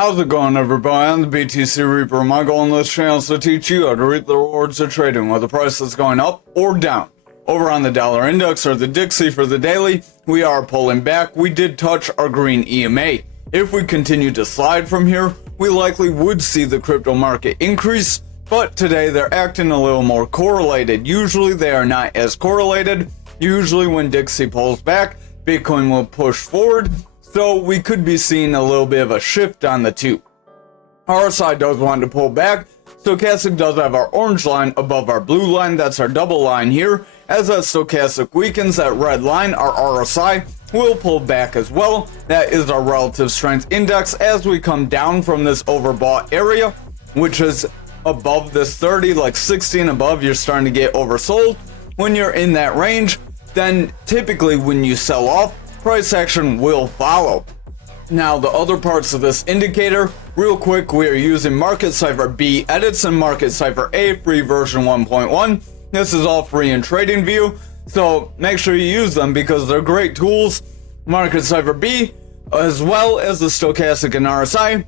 How's it going, everybody? I'm the BTC Reaper. My goal on this channel is to teach you how to reap the rewards of trading, whether the price is going up or down. Over on the dollar index, or the Dixie for the daily, we are pulling back. We did touch our green EMA. If we continue to slide from here, we likely would see the crypto market increase, but today they're acting a little more correlated. Usually they are not as correlated. Usually when Dixie pulls back, Bitcoin will push forward. So we could be seeing a little bit of a shift on the two. RSI does want to pull back. Stochastic does have our orange line above our blue line. That's our double line here. As that stochastic weakens, that red line, our RSI, will pull back as well. That is our relative strength index as we come down from this overbought area, which is above this 30, like 60 and above, you're starting to get oversold. When you're in that range, then typically when you sell off, price action will follow. Now, the other parts of this indicator, real quick, we are using Market Cipher B edits and Market Cipher A free version 1.1. This is all free in TradingView, so make sure you use them because they're great tools. Market Cipher B, as well as the Stochastic and RSI,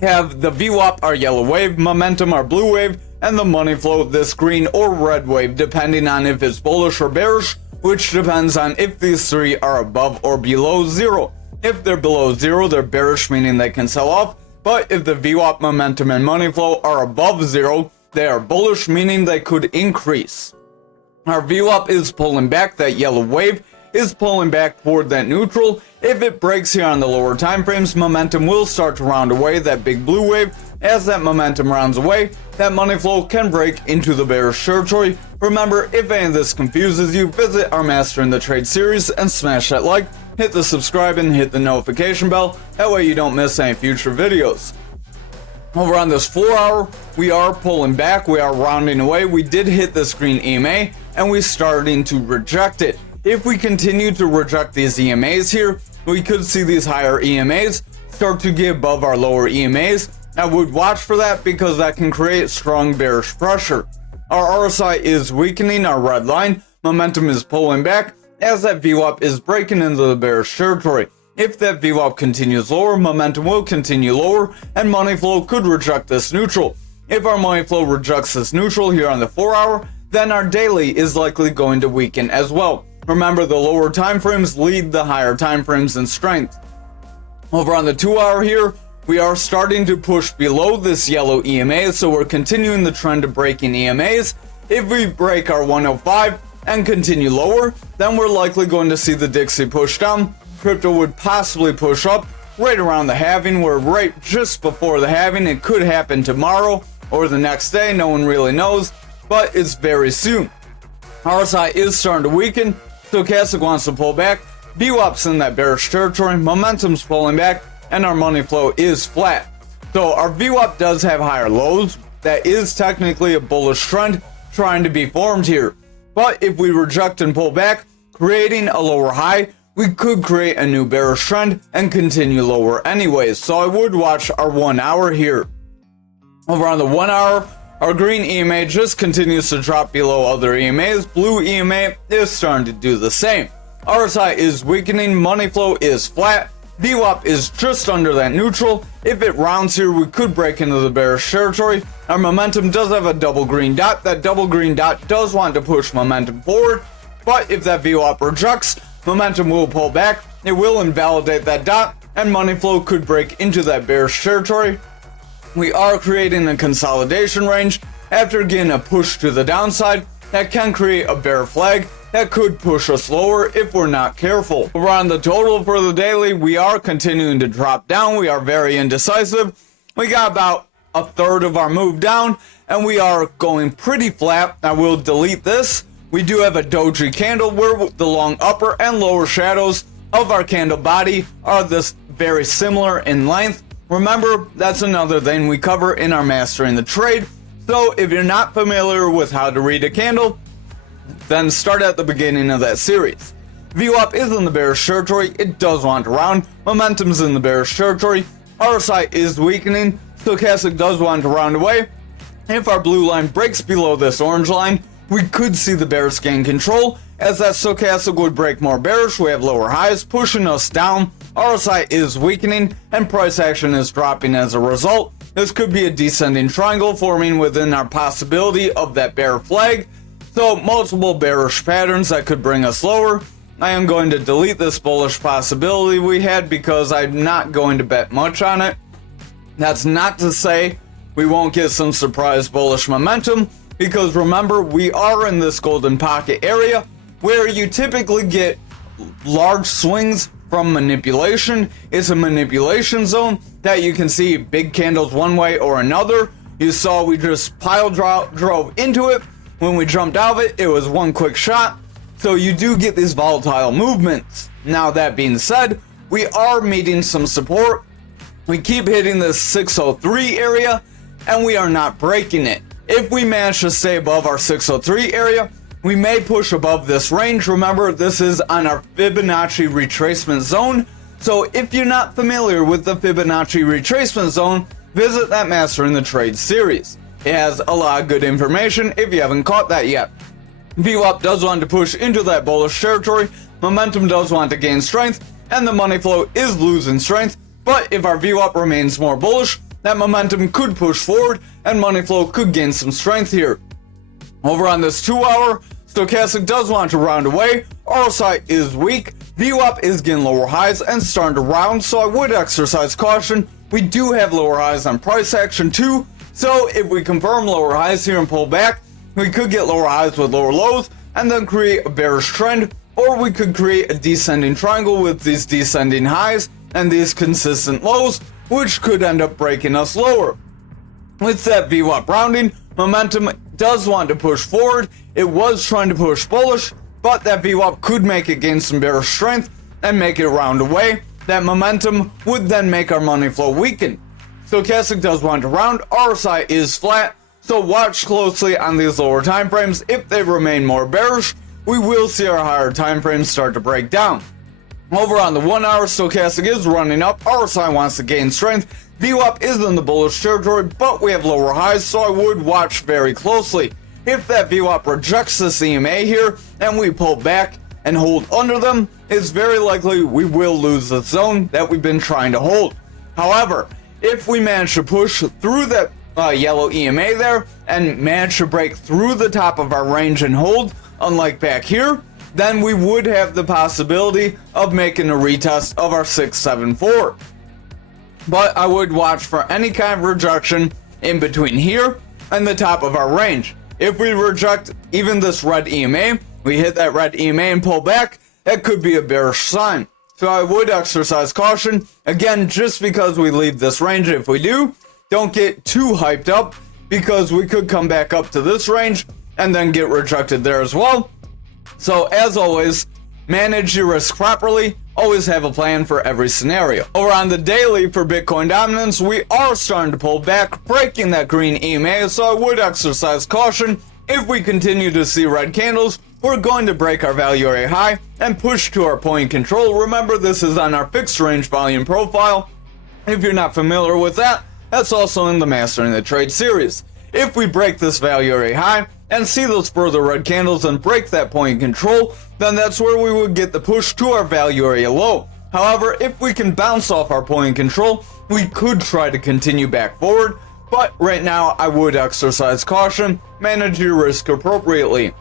have the VWAP, our yellow wave, momentum, our blue wave, and the money flow, this green or red wave, depending on if it's bullish or bearish, which depends on if these three are above or below zero. If they're below zero, they're bearish, meaning they can sell off. But if the VWAP, momentum, and money flow are above zero, they are bullish, meaning they could increase. Our VWAP is pulling back. That yellow wave is pulling back toward that neutral. If it breaks here on the lower time frames, momentum will start to round away that big blue wave. As that momentum rounds away, that money flow can break into the bearish territory. Remember, if any of this confuses you, visit our Mastering the Trade series and smash that like, hit the subscribe, and hit the notification bell. That way you don't miss any future videos. Over on this 4 hour, we are pulling back, we are rounding away. We did hit this green EMA, and we're starting to reject it. If we continue to reject these EMAs here, we could see these higher EMAs start to get above our lower EMAs. I would watch for that because that can create strong bearish pressure. Our RSI is weakening, our red line. Momentum is pulling back as that VWAP is breaking into the bearish territory. If that VWAP continues lower, momentum will continue lower, and money flow could reject this neutral. If our money flow rejects this neutral here on the 4 hour, then our daily is likely going to weaken as well. Remember, the lower time frames lead the higher time frames in strength. Over on the 2 hour here, we are starting to push below this yellow EMA, so we're continuing the trend of breaking EMAs. If we break our 105 and continue lower, then we're likely going to see the Dixie push down. Crypto would possibly push up right around the halving. We're right just before the halving. It could happen tomorrow or the next day, no one really knows, but it's very soon. RSI is starting to weaken. Stochastic wants to pull back. VWAP's in that bearish territory. Momentum's pulling back, and our money flow is flat. So our VWAP does have higher lows. That is technically a bullish trend trying to be formed here. But if we reject and pull back, creating a lower high, we could create a new bearish trend and continue lower anyways. So I would watch our 1 hour here. Over on the 1 hour, our green EMA just continues to drop below other EMAs. Blue EMA is starting to do the same. RSI is weakening, money flow is flat. VWAP is just under that neutral. If it rounds here, we could break into the bearish territory. Our momentum does have a double green dot. That double green dot does want to push momentum forward, but if that VWAP rejects, momentum will pull back. It will invalidate that dot, and money flow could break into that bearish territory. We are creating a consolidation range after getting a push to the downside that can create a bear flag that could push us lower if we're not careful. Over on the total for the daily, we are continuing to drop down. We are very indecisive. We got about a third of our move down, and we are going pretty flat. I will delete this. We do have a doji candle where the long upper and lower shadows of our candle body are this very similar in length. Remember, that's another thing we cover in our Mastering the Trade. So if you're not familiar with how to read a candle, then start at the beginning of that series. VWAP is in the bearish territory. It does want to round. Momentum's in the bearish territory. RSI is weakening. Stochastic does want to round away. If our blue line breaks below this orange line, we could see the bears gain control. As that stochastic would break more bearish, we have lower highs pushing us down RSI is weakening, and price action is dropping as a result. This could be a descending triangle forming within our possibility of that bear flag. So multiple bearish patterns that could bring us lower. I am going to delete this bullish possibility we had because I'm not going to bet much on it. That's not to say we won't get some surprise bullish momentum, because remember, we are in this golden pocket area where you typically get large swings from manipulation. It's a manipulation zone that you can see big candles one way or another. You saw we just drove into it. When we jumped out of it, it was one quick shot. So you do get these volatile movements. Now that being said, we are meeting some support. We keep hitting this 603 area and we are not breaking it. If we manage to stay above our 603 area, we may push above this range. Remember, this is on our Fibonacci retracement zone. So if you're not familiar with the Fibonacci retracement zone, visit that Mastering the Trade series. It has a lot of good information if you haven't caught that yet. VWAP does want to push into that bullish territory, momentum does want to gain strength, and the money flow is losing strength. But if our VWAP remains more bullish, that momentum could push forward and money flow could gain some strength here. Over on this 2 hour, stochastic does want to round away, RSI is weak, VWAP is getting lower highs and starting to round, so I would exercise caution. We do have lower highs on price action too, so if we confirm lower highs here and pull back, we could get lower highs with lower lows and then create a bearish trend, or we could create a descending triangle with these descending highs and these consistent lows, which could end up breaking us lower. With that VWAP rounding, momentum does want to push forward. It was trying to push bullish, but that VWAP could make it gain some bearish strength and make it round away. That momentum would then make our money flow weaken. Stochastic does want to round, RSI is flat, so watch closely on these lower time frames. If they remain more bearish, we will see our higher time frames start to break down. Over on the 1 hour, stochastic is running up, RSI wants to gain strength, VWAP is in the bullish territory, but we have lower highs, so I would watch very closely. If that VWAP rejects this EMA here, and we pull back and hold under them, it's very likely we will lose the zone that we've been trying to hold. However, if we manage to push through that yellow EMA there, and manage to break through the top of our range and hold, unlike back here, then we would have the possibility of making a retest of our 674. But I would watch for any kind of rejection in between here and the top of our range. If we reject even this red EMA, we hit that red EMA and pull back, that could be a bearish sign. So I would exercise caution. Again, just because we leave this range, if we do, don't get too hyped up, because we could come back up to this range and then get rejected there as well. So as always, manage your risk properly. Always have a plan for every scenario. Over on the daily for Bitcoin dominance, we are starting to pull back, breaking that green EMA, so I would exercise caution. If we continue to see red candles, we're going to break our value area high and push to our point control. Remember, this is on our fixed range volume profile. If you're not familiar with that, that's also in the Mastering the Trade series. If we break this value area high and see those further red candles and break that point control, then that's where we would get the push to our value area low. However, if we can bounce off our point control, we could try to continue back forward, but right now I would exercise caution, manage your risk appropriately.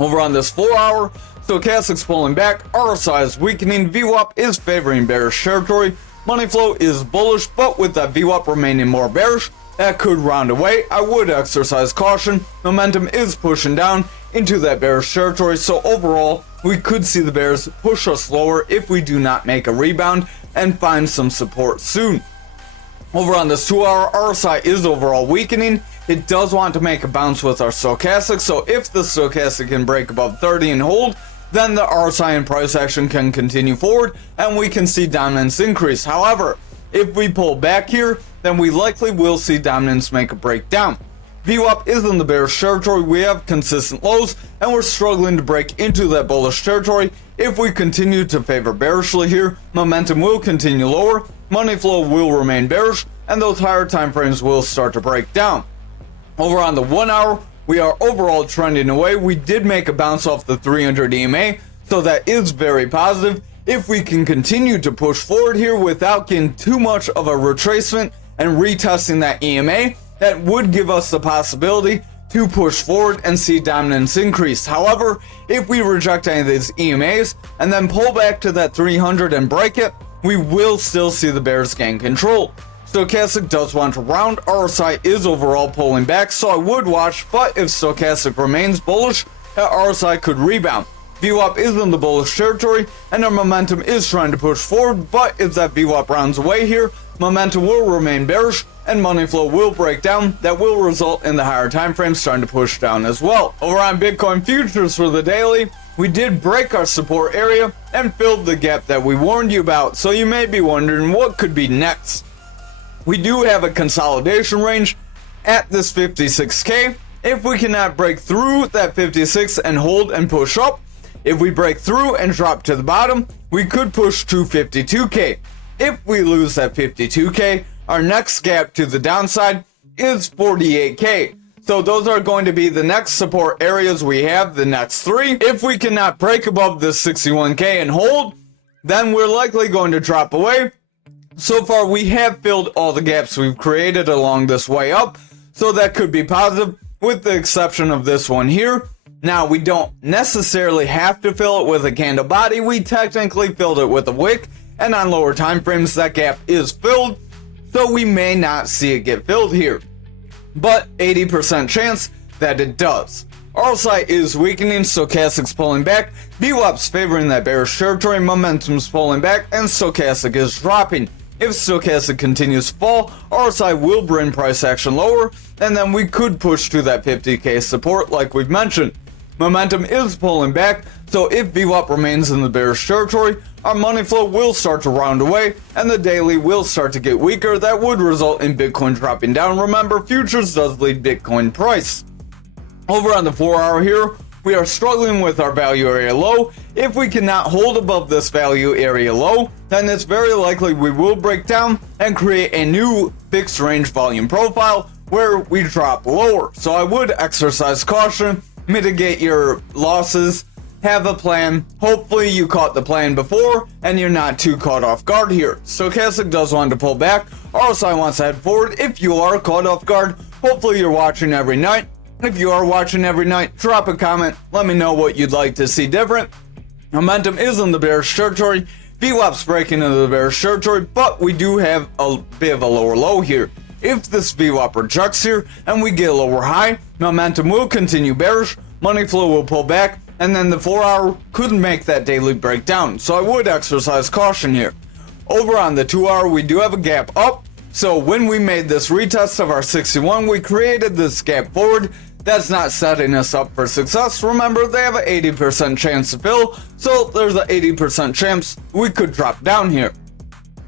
Over on this 4 hour, stochastic's pulling back, RSI is weakening, VWAP is favoring bearish territory, money flow is bullish, but with that VWAP remaining more bearish, that could round away. I would exercise caution. Momentum is pushing down into that bearish territory, so overall, we could see the bears push us lower if we do not make a rebound and find some support soon. Over on this 2 hour, RSI is overall weakening. It does want to make a bounce with our stochastic, so if the stochastic can break above 30 and hold, then the RSI and price action can continue forward and we can see dominance increase. However, if we pull back here, then we likely will see dominance make a breakdown. VWAP is in the bearish territory, we have consistent lows, and we're struggling to break into that bullish territory. If we continue to favor bearishly here, momentum will continue lower, money flow will remain bearish, and those higher time frames will start to break down. Over on the 1 hour, we are overall trending away. We did make a bounce off the 300 EMA, so that is very positive. if we can continue to push forward here without getting too much of a retracement and retesting that EMA, that would give us the possibility to push forward and see dominance increase. However, if we reject any of these EMAs and then pull back to that 300 and break it, we will still see the bears gain control. Stochastic does want to round. RSI is overall pulling back, so I would watch, but if Stochastic remains bullish, that RSI could rebound. VWAP is in the bullish territory, and our momentum is trying to push forward, but if that VWAP rounds away here, momentum will remain bearish, and money flow will break down. That will result in the higher time frames starting to push down as well. Over on Bitcoin futures for the daily, we did break our support area and filled the gap that we warned you about, so you may be wondering what could be next. We do have a consolidation range at this 56k. If we cannot break through that 56 and hold and push up, if we break through and drop to the bottom, we could push to 52k. If we lose that 52k, our next gap to the downside is 48k. So those are going to be the next support areas we have, the next three. If we cannot break above this 61k and hold, then we're likely going to drop away. So far, we have filled all the gaps we've created along this way up, so that could be positive, with the exception of this one here. Now, we don't necessarily have to fill it with a candle body. We technically filled it with a wick, and on lower time frames, that gap is filled, so we may not see it get filled here. But 80% chance that it does. RSI is weakening, Stochastic's pulling back, VWAP's favoring that bearish territory, momentum's pulling back, and Stochastic is dropping. If Stochastic continues to fall, RSI will bring price action lower, and then we could push to that 50k support like we've mentioned. Momentum is pulling back, so if VWAP remains in the bearish territory, our money flow will start to round away, and the daily will start to get weaker. That would result in Bitcoin dropping down. Remember, futures does lead Bitcoin price. Over on the 4-hour here, we are struggling with our value area low. If we cannot hold above this value area low, then it's very likely we will break down and create a new fixed range volume profile where we drop lower. So I would exercise caution, mitigate your losses, have a plan. Hopefully you caught the plan before and you're not too caught off guard here. Stochastic does want to pull back. RSI wants to head forward. If you are caught off guard, hopefully you're watching every night. If you are watching every night, drop a comment. Let me know what you'd like to see different. Momentum is in the bearish territory. VWAP's breaking into the bearish territory, but we do have a bit of a lower low here. If this VWAP rejects here and we get a lower high, momentum will continue bearish, money flow will pull back, and then the 4-hour could make that daily breakdown. So I would exercise caution here. Over on the 2-hour, we do have a gap up. So when we made this retest of our 61, we created this gap forward. That's not setting us up for success. Remember, they have an 80% chance to fill, so there's an 80% chance we could drop down here.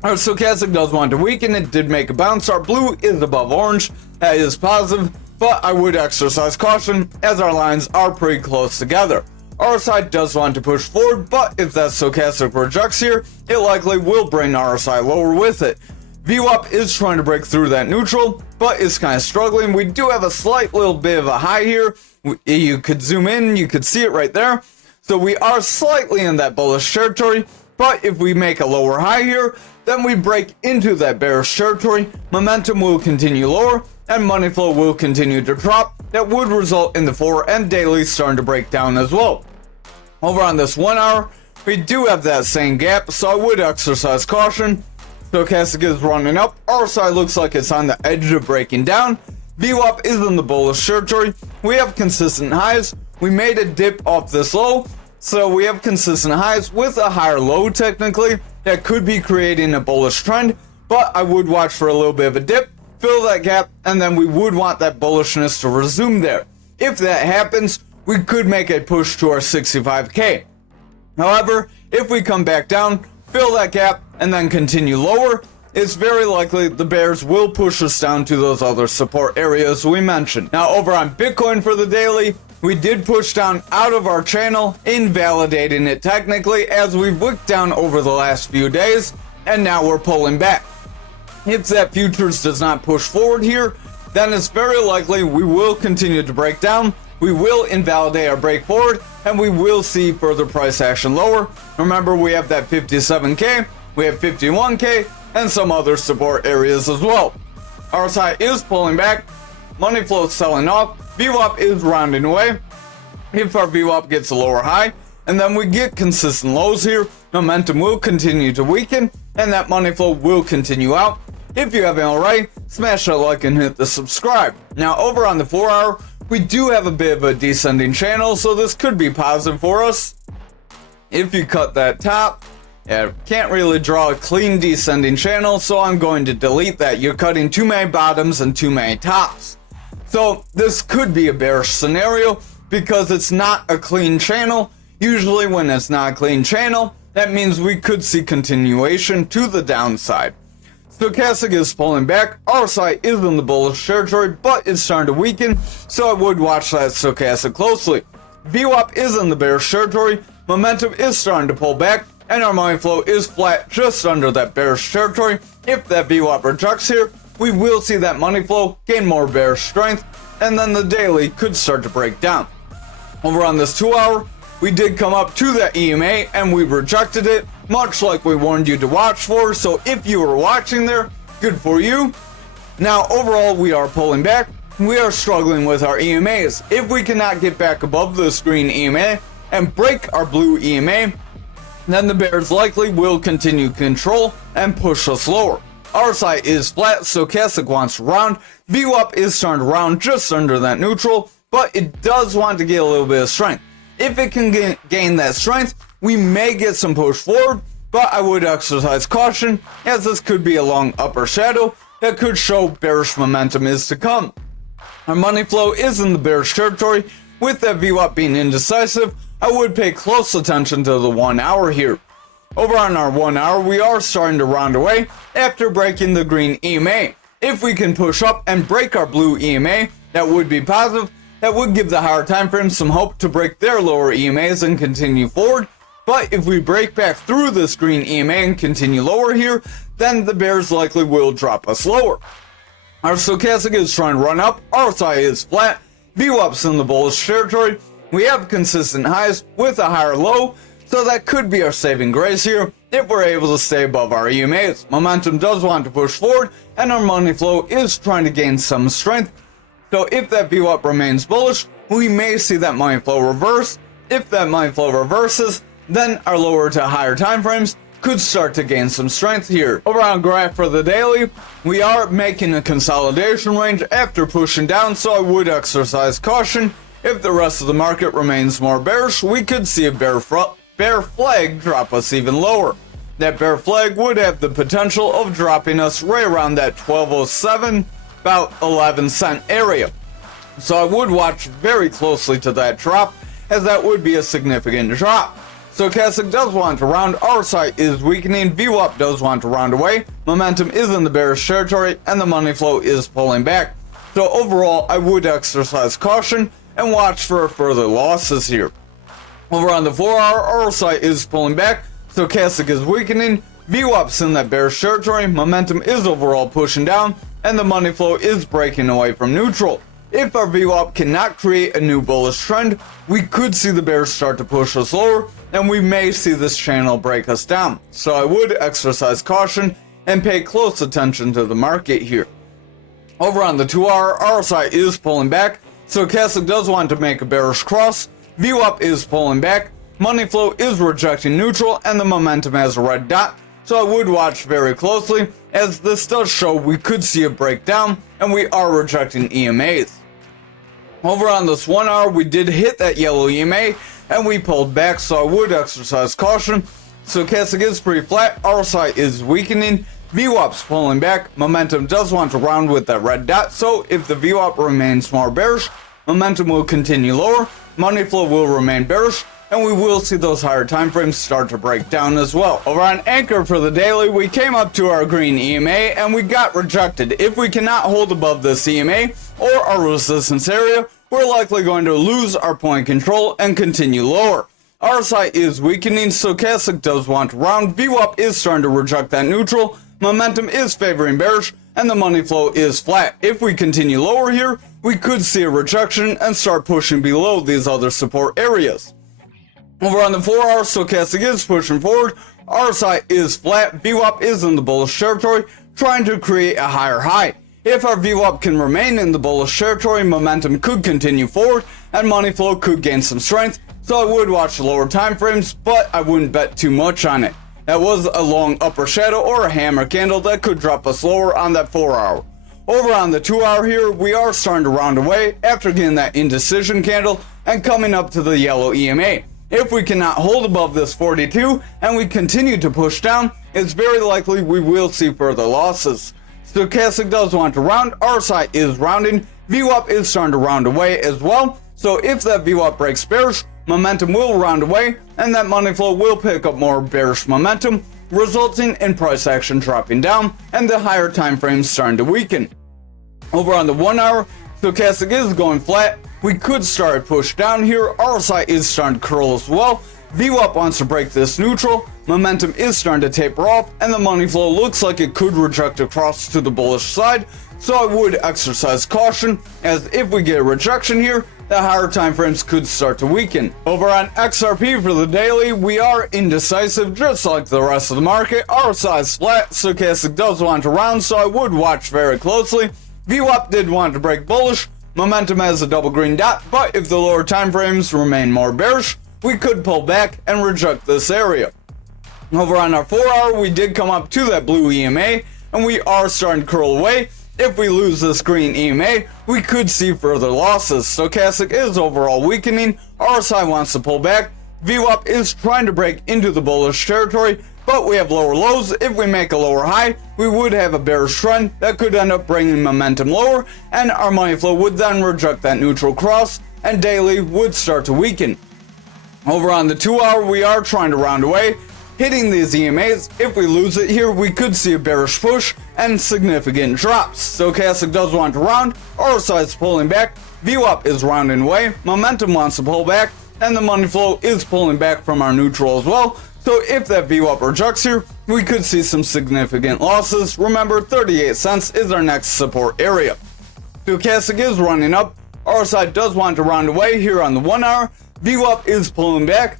Our Stochastic does want to weaken. It did make a bounce. Our blue is above orange. That is positive, but I would exercise caution as our lines are pretty close together. RSI does want to push forward, but if that Stochastic rejects here, it likely will bring RSI lower with it. VWAP is trying to break through that neutral, but it's kind of struggling. We do have a slight little bit of a high here. You could zoom in, you could see it right there. So we are slightly in that bullish territory, but if we make a lower high here, then we break into that bearish territory. Momentum will continue lower, and money flow will continue to drop. That would result in the 4 and daily starting to break down as well. Over on this 1 hour, we do have that same gap, so I would exercise caution. Stochastic is running up. RSI looks like it's on the edge of breaking down. VWAP is in the bullish territory. We have consistent highs. We made a dip off this low, so we have consistent highs with a higher low technically that could be creating a bullish trend, but I would watch for a little bit of a dip, fill that gap, and then we would want that bullishness to resume there. If that happens, we could make a push to our 65k. However, if we come back down, fill that gap, and then continue lower, it's very likely the bears will push us down to those other support areas we mentioned. Now over on Bitcoin for the daily, we did push down out of our channel, invalidating it technically as we've wicked down over the last few days, and now we're pulling back. If that futures does not push forward here, then it's very likely we will continue to break down. We will invalidate our break forward, and we will see further price action lower. Remember, we have that 57K, we have 51K, and some other support areas as well. RSI is pulling back, money flow is selling off, VWAP is rounding away. If our VWAP gets a lower high, and then we get consistent lows here, momentum will continue to weaken, and that money flow will continue out. If you haven't already, smash that like and hit the subscribe. Now over on the 4 hour, we do have a bit of a descending channel, so this could be positive for us. If you cut that top, can't really draw a clean descending channel, so I'm going to delete that. You're cutting too many bottoms and too many tops. So this could be a bearish scenario because it's not a clean channel. Usually when it's not a clean channel, that means we could see continuation to the downside. Stochastic is pulling back, RSI is in the bullish territory, but it's starting to weaken, so I would watch that stochastic closely. VWAP is in the bearish territory, momentum is starting to pull back, and our money flow is flat just under that bearish territory. If that VWAP rejects here, we will see that money flow gain more bearish strength, and then the daily could start to break down. Over on this 2 hour, we did come up to that EMA and we rejected it, much like we warned you to watch for, so if you were watching there, good for you. Now overall, we are pulling back. We are struggling with our EMAs. If we cannot get back above this green EMA and break our blue EMA, then the bears likely will continue control and push us lower. RSI is flat, stochastic wants to round, VWAP is starting to round just under that neutral, but it does want to get a little bit of strength. If it can gain that strength, we may get some push forward, but I would exercise caution, as this could be a long upper shadow that could show bearish momentum is to come. Our money flow is in the bearish territory. With that VWAP being indecisive, I would pay close attention to the 1 hour here. Over on our 1 hour, we are starting to round away after breaking the green EMA. If we can push up and break our blue EMA, that would be positive. That would give the higher time frames some hope to break their lower EMAs and continue forward. But if we break back through this green EMA and continue lower here, then the bears likely will drop us lower. Our stochastic is trying to run up, RSI is flat, VWAP's in the bullish territory. We have consistent highs with a higher low, so that could be our saving grace here if we're able to stay above our EMAs. Momentum does want to push forward, and our money flow is trying to gain some strength. So if that VWAP remains bullish, we may see that money flow reverse. If that money flow reverses, then our lower to higher time frames could start to gain some strength here. Over on graph for the daily, we are making a consolidation range after pushing down, so I would exercise caution. If the rest of the market remains more bearish, we could see a bear flag drop us even lower. That bear flag would have the potential of dropping us right around that 1207, about 11 cent area. So I would watch very closely to that drop, as that would be a significant drop. Stochastic does want to round, RSI is weakening, VWAP does want to round away, momentum is in the bearish territory, and the money flow is pulling back. So overall, I would exercise caution and watch for further losses here. Over on the 4 hour, RSI is pulling back, stochastic is weakening, VWAP's in that bearish territory, momentum is overall pushing down, and the money flow is breaking away from neutral. If our VWAP cannot create a new bullish trend, we could see the bears start to push us lower, and we may see this channel break us down. So I would exercise caution and pay close attention to the market here. Over on the 2 hour, RSI is pulling back, stochastic does want to make a bearish cross, VWAP is pulling back, money flow is rejecting neutral, and the momentum has a red dot. So I would watch very closely, as this does show we could see a breakdown, and we are rejecting EMAs. Over on this 1 hour, we did hit that yellow EMA, and we pulled back, so I would exercise caution. Stochastic is pretty flat, RSI is weakening, VWAP's pulling back, momentum does want to round with that red dot, so if the VWAP remains more bearish, momentum will continue lower, money flow will remain bearish, and we will see those higher time frames start to break down as well. Over on ankr for the daily, we came up to our green EMA and we got rejected. If we cannot hold above this EMA or our resistance area, we're likely going to lose our point control and continue lower. RSI is weakening, stochastic does want to round, VWAP is starting to reject that neutral, momentum is favoring bearish, and the money flow is flat. If we continue lower here, we could see a rejection and start pushing below these other support areas. Over on the 4-hour, stochastic is pushing forward, RSI is flat, VWAP is in the bullish territory, trying to create a higher high. If our VWAP can remain in the bullish territory, momentum could continue forward, and money flow could gain some strength, so I would watch the lower time frames, but I wouldn't bet too much on it. That was a long upper shadow or a hammer candle that could drop us lower on that 4-hour. Over on the 2-hour here, we are starting to round away after getting that indecision candle and coming up to the yellow EMA. If we cannot hold above this 42 and we continue to push down, it's very likely we will see further losses. Stochastic does want to round, RSI is rounding, VWAP is starting to round away as well, so if that VWAP breaks bearish, momentum will round away and that money flow will pick up more bearish momentum, resulting in price action dropping down and the higher time frames starting to weaken. Over on the 1-hour, stochastic is going flat. We could start a push down here. RSI is starting to curl as well. VWAP wants to break this neutral. Momentum is starting to taper off, and the money flow looks like it could reject across to the bullish side. So I would exercise caution, as if we get a rejection here, the higher time frames could start to weaken. Over on XRP for the daily, we are indecisive just like the rest of the market. RSI is flat, stochastic does want to round, so I would watch very closely. VWAP did want to break bullish, momentum has a double green dot, but if the lower time frames remain more bearish, we could pull back and reject this area. Over on our 4-hour, we did come up to that blue EMA, and we are starting to curl away. If we lose this green EMA, we could see further losses. Stochastic is overall weakening, RSI wants to pull back, VWAP is trying to break into the bullish territory, but we have lower lows. If we make a lower high, we would have a bearish trend that could end up bringing momentum lower, and our money flow would then reject that neutral cross, and daily would start to weaken. Over on the 2-hour, we are trying to round away, hitting these EMAs. If we lose it here, we could see a bearish push and significant drops. Stochastic does want to round, RSI is pulling back, VWAP is rounding away, momentum wants to pull back, and the money flow is pulling back from our neutral as well. So if that VWAP rejects here, we could see some significant losses. Remember, 38 cents is our next support area. Stochastic is running up, RSI does want to round away here on the 1-hour, VWAP is pulling back,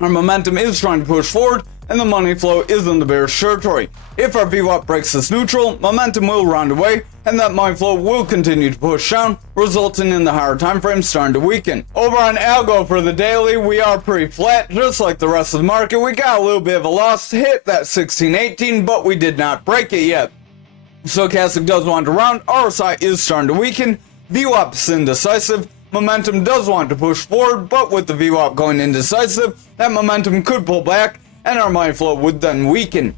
our momentum is trying to push forward, and the money flow is in the bearish territory. If our VWAP breaks this neutral, momentum will round away, and that money flow will continue to push down, resulting in the higher time frame starting to weaken. Over on algo for the daily, we are pretty flat, just like the rest of the market. We got a little bit of a loss, hit that 1618, but we did not break it yet. Stochastic does want to round, RSI is starting to weaken, VWAP is indecisive, momentum does want to push forward, but with the VWAP going indecisive, that momentum could pull back, and our money flow would then weaken.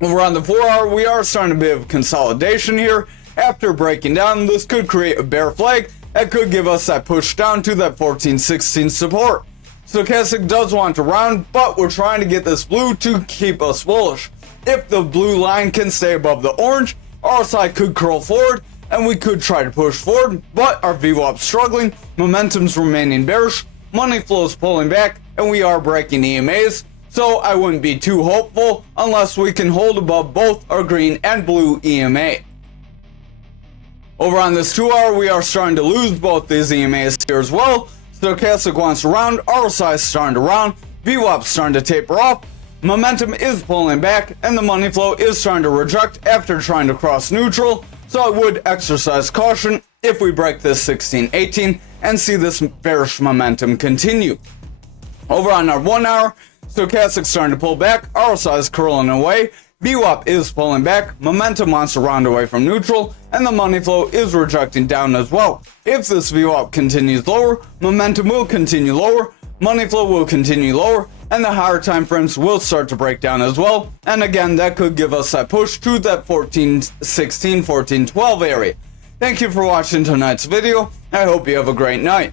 Over on the 4-hour, we are starting a bit of consolidation here. After breaking down, this could create a bear flag that could give us that push down to that 1416 support. Stochastic does want to round, but we're trying to get this blue to keep us bullish. If the blue line can stay above the orange, RSI could curl forward, and we could try to push forward, but our VWAP's struggling, momentum's remaining bearish, money flow's pulling back, and we are breaking EMAs, so I wouldn't be too hopeful unless we can hold above both our green and blue EMA. Over on this 2-hour, we are starting to lose both these EMAs here as well. Stochastic wants to round, RSI is starting to round, VWAP's starting to taper off, momentum is pulling back, and the money flow is starting to reject after trying to cross neutral. So I would exercise caution if we break this 1618 and see this bearish momentum continue. Over on our 1-hour, stochastic starting to pull back, RSI is curling away, VWAP is pulling back, momentum wants to round away from neutral, and the money flow is rejecting down as well. If this VWAP continues lower, momentum will continue lower, money flow will continue lower, and the higher time frames will start to break down as well. And again, that could give us that push to that 1416, 1412 area. Thank you for watching tonight's video. I hope you have a great night.